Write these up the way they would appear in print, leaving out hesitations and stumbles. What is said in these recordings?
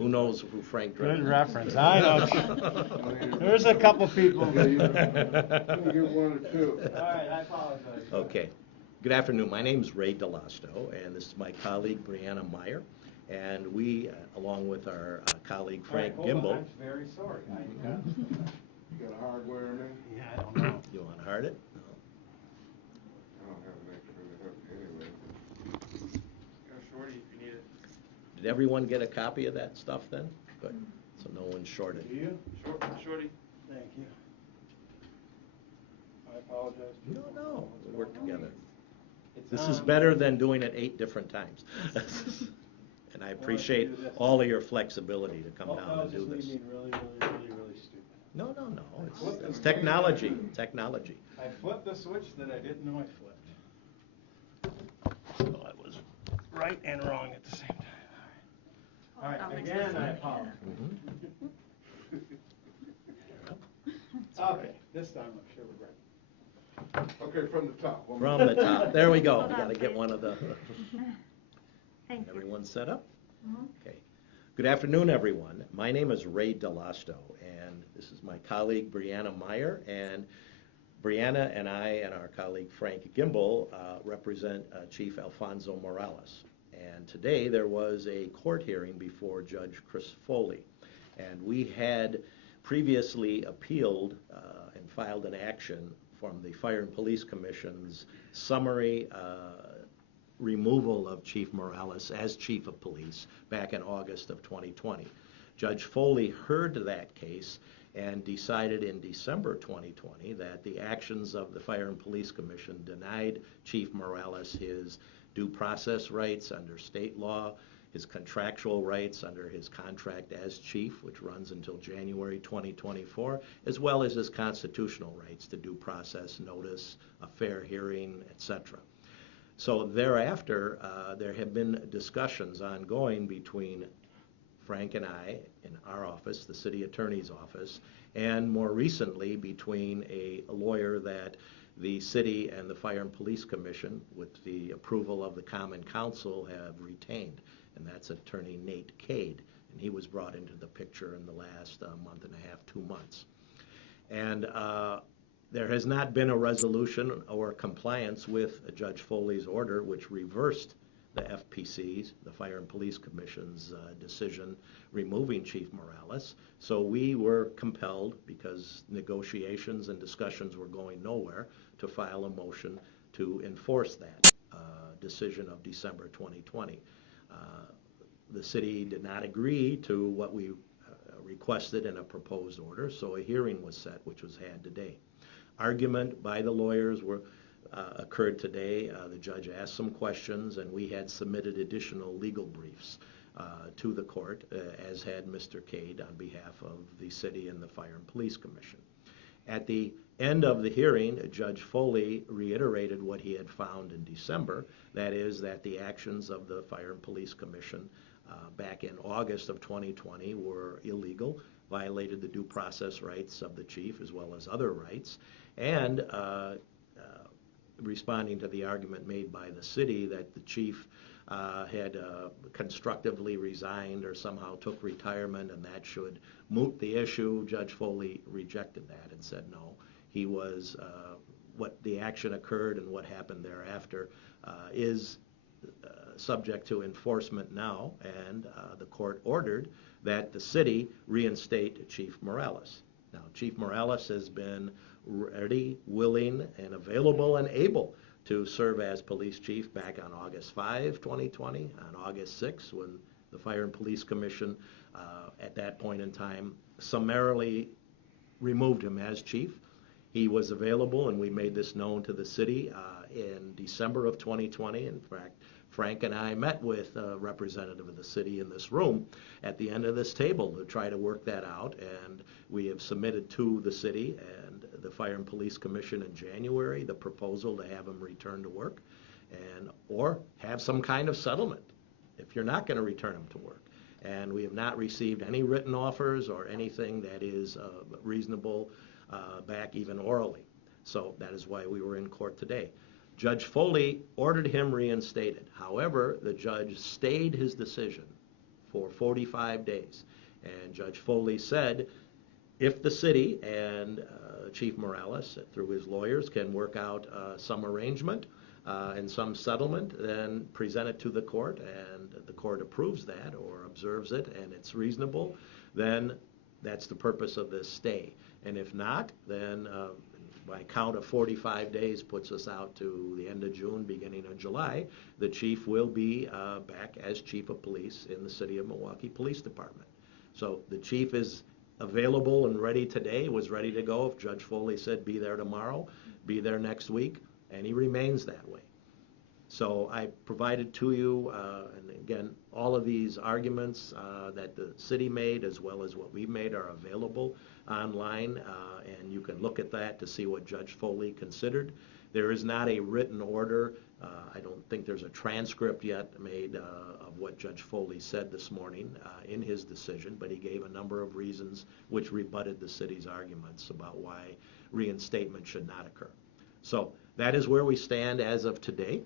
Who knows who Frank Drebin is? Good reference. I know. There's a couple people. You get one or two. All right, I apologize. Okay. Good afternoon. My name is Ray Delasto, and this is my colleague, Brianna Meyer. And we, along with our colleague, Frank Gimbel. I'm very sorry. You got a hardware in there? Yeah, I don't know. You want to hard it? No. I don't have an extra anyway. Shorty, if you need it. Did everyone get a copy of that stuff then? Good. So no one's shorted. Do you? Shorty. Thank you. I apologize. No, we'll work together. This is better than doing it 8 different times. And I appreciate all of your flexibility to come down and do this. Being really stupid. No. It's technology. Technology. I flipped the switch that I didn't know I flipped. So I was right and wrong at the same time. All right, again, I apologize. Okay, this time I'm sure we're ready. Okay, from the top. From the top. There we go. Hold We got on, to get please. one of the. Thank you. Everyone set up? Okay. Good afternoon, everyone. My name is Ray Delasto, and this is my colleague, Brianna Meyer. And Brianna and I and our colleague, Frank Gimbel, represent Chief Alfonso Morales. And today there was a court hearing before Judge Chris Foley. And we had previously appealed and filed an action from the Fire and Police Commission's summary removal of Chief Morales as Chief of Police back in August of 2020. Judge Foley heard that case and decided in December 2020 that the actions of the Fire and Police Commission denied Chief Morales his due process rights under state law, his contractual rights under his contract as chief, which runs until January 2024, as well as his constitutional rights to due process, notice, a fair hearing, etc. So thereafter, there have been discussions ongoing between Frank and I in our office, the city attorney's office, and more recently between a lawyer that the city and the Fire and Police Commission, with the approval of the Common Council, have retained, and that's Attorney Nate Cade, and he was brought into the picture in the last month and a half, 2 months. And there has not been a resolution or compliance with Judge Foley's order, which reversed the FPC's, the Fire and Police Commission's decision removing Chief Morales. So we were compelled, because negotiations and discussions were going nowhere, to file a motion to enforce that decision of December 2020. The city did not agree to what we requested in a proposed order, so a hearing was set, which was had today. Argument by the lawyers occurred today. The judge asked some questions, and we had submitted additional legal briefs to the court, as had Mr. Cade on behalf of the city and the Fire and Police Commission. At the end of the hearing, Judge Foley reiterated what he had found in December, that is that the actions of the Fire and Police Commission back in August of 2020 were illegal, violated the due process rights of the chief as well as other rights, and responding to the argument made by the city that the chief had constructively resigned or somehow took retirement and that should moot the issue, Judge Foley rejected that and said no. He was, what the action occurred and what happened thereafter is subject to enforcement now, and the court ordered that the city reinstate Chief Morales. Now, Chief Morales has been ready, willing, and available and able to serve as police chief back on August 5, 2020, on August 6, when the Fire and Police Commission, at that point in time, summarily removed him as chief. He was available, and we made this known to the city in December of 2020. In fact, Frank and I met with a representative of the city in this room at the end of this table to try to work that out, and we have submitted to the city and the Fire and Police Commission in January the proposal to have him return to work or have some kind of settlement if you're not going to return him to work. And we have not received any written offers or anything that is reasonable back even orally. So that is why we were in court today. Judge Foley ordered him reinstated. However, the judge stayed his decision for 45 days. And Judge Foley said if the city and Chief Morales, through his lawyers, can work out some arrangement and some settlement, then present it to the court, and the court approves that or observes it, and it's reasonable, then that's the purpose of this stay. And if not, then by count of 45 days puts us out to the end of June, beginning of July, the chief will be back as chief of police in the City of Milwaukee Police Department. So the chief is available and ready today, was ready to go. If Judge Foley said be there tomorrow, be there next week, and he remains that way. So I provided to you, and again, all of these arguments that the city made as well as what we made are available online, and you can look at that to see what Judge Foley considered. There is not a written order. I don't think there's a transcript yet made of what Judge Foley said this morning in his decision, but he gave a number of reasons which rebutted the city's arguments about why reinstatement should not occur. So that is where we stand as of today,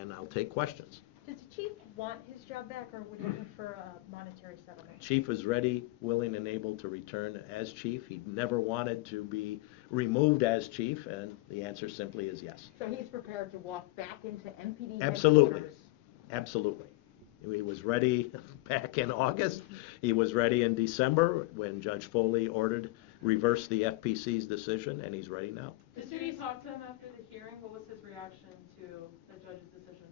and I'll take questions. Does the chief want his job back, or would he prefer a monetary settlement? Chief is ready, willing, and able to return as chief. He never wanted to be removed as chief, and the answer simply is yes. So he's prepared to walk back into MPD Absolutely. headquarters? Absolutely. He was ready back in August. He was ready in December when Judge Foley reversed the FPC's decision, and he's ready now. Did you talk to him after the hearing? What was his reaction to the judge's decision?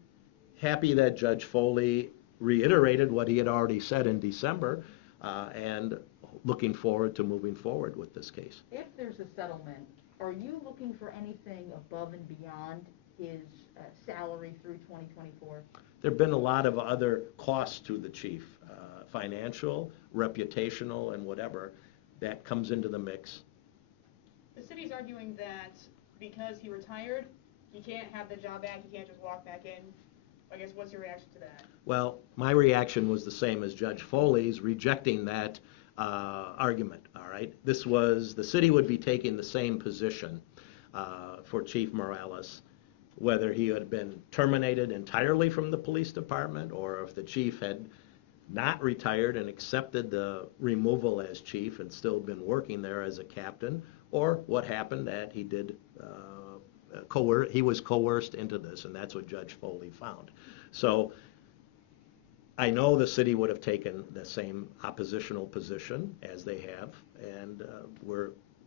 Happy that Judge Foley reiterated what he had already said in December, and looking forward to moving forward with this case. If there's a settlement, are you looking for anything above and beyond his salary through 2024? There have been a lot of other costs to the chief, financial, reputational, and whatever, that comes into the mix. The city's arguing that because he retired, he can't have the job back, he can't just walk back in. I guess, what's your reaction to that? Well, my reaction was the same as Judge Foley's, rejecting that argument, all right? This was, the city would be taking the same position for Chief Morales, whether he had been terminated entirely from the police department, or if the chief had not retired and accepted the removal as chief and still been working there as a captain, or what happened that he did he was coerced into this, and that's what Judge Foley found. So I know the city would have taken the same oppositional position as they have, and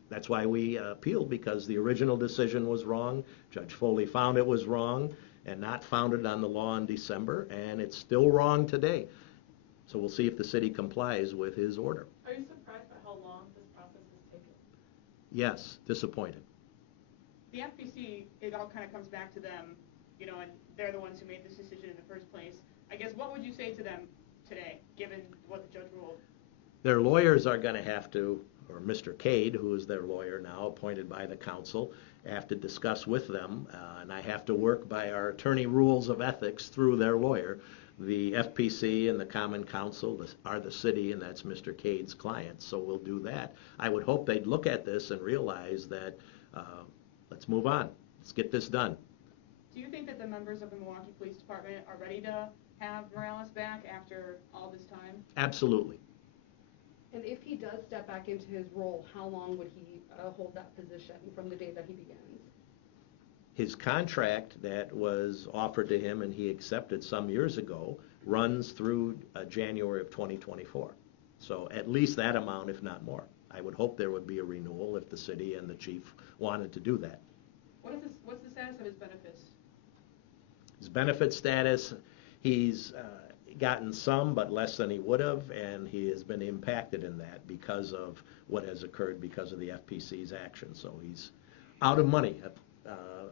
that's why we appealed, because the original decision was wrong. Judge Foley found it was wrong and not founded on the law in December, and it's still wrong today. So we'll see if the city complies with his order. Are you surprised by how long this process has taken? Yes, disappointed. The FBC, it all kind of comes back to them, you know, and they're the ones who made this decision in the first place. I guess, what would you say to them today, given what the judge ruled? Their lawyers are going to have to, or Mr. Cade, who is their lawyer now, appointed by the council, have to discuss with them, and I have to work by our attorney rules of ethics through their lawyer. The FPC and the Common Council are the city, and that's Mr. Cade's clients, so we'll do that. I would hope they'd look at this and realize that let's move on. Let's get this done. Do you think that the members of the Milwaukee Police Department are ready to have Morales back after all this time? Absolutely. And if he does step back into his role, how long would he hold that position from the day that he begins? His contract that was offered to him and he accepted some years ago runs through January of 2024. So at least that amount, if not more. I would hope there would be a renewal if the city and the chief wanted to do that. What's the status of his benefits? His benefit status, he's gotten some, but less than he would have, and he has been impacted in that because of what has occurred because of the FPC's action. So he's out of money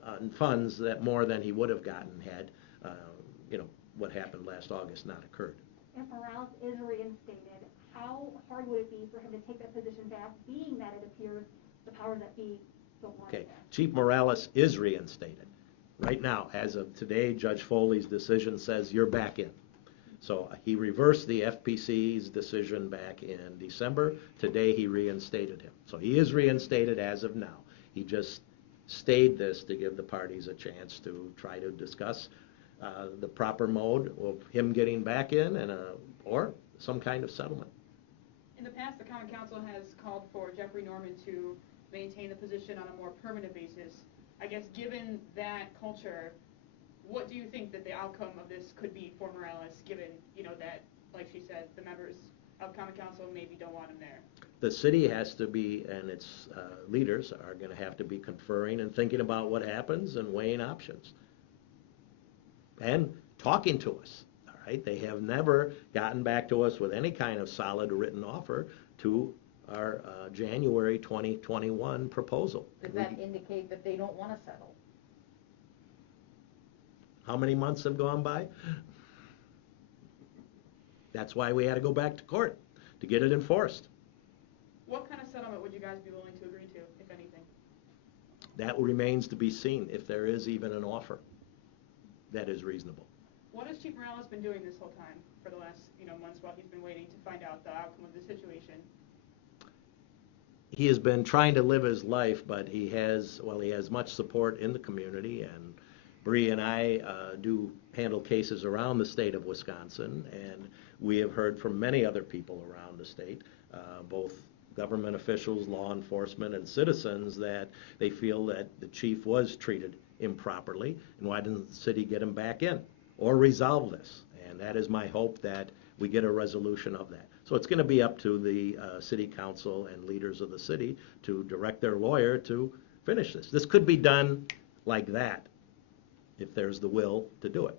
on funds that more than he would have gotten had, what happened last August not occurred. If Morales is reinstated, how hard would it be for him to take that position back, being that it appears the powers that be don't want it there? Chief Morales is reinstated. Right now, as of today, Judge Foley's decision says you're back in. So he reversed the FPC's decision back in December. Today he reinstated him. So he is reinstated as of now. He just stayed this to give the parties a chance to try to discuss the proper mode of him getting back in, or some kind of settlement. In the past, the Common Council has called for Jeffrey Norman to maintain the position on a more permanent basis. I guess given that culture, what do you think that the outcome of this could be for Morales, given, that, like she said, the members of Common Council maybe don't want him there? The city has to be, and its leaders are going to have to be conferring and thinking about what happens and weighing options. And talking to us, all right? They have never gotten back to us with any kind of solid written offer to our January 2021 proposal. Does that indicate that they don't want to settle? How many months have gone by? That's why we had to go back to court, to get it enforced. What kind of settlement would you guys be willing to agree to, if anything? That remains to be seen, if there is even an offer that is reasonable. What has Chief Morales been doing this whole time for the last, months while he's been waiting to find out the outcome of the situation? He has been trying to live his life, but he has much support in the community, and Bree and I do handle cases around the state of Wisconsin, and we have heard from many other people around the state, both government officials, law enforcement, and citizens, that they feel that the chief was treated improperly, and why didn't the city get him back in or resolve this? And that is my hope, that we get a resolution of that. So it's going to be up to the city council and leaders of the city to direct their lawyer to finish this. This could be done like that if there's the will to do it.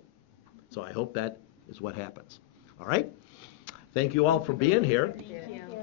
So I hope that is what happens. All right? Thank you all for being here. Thank you.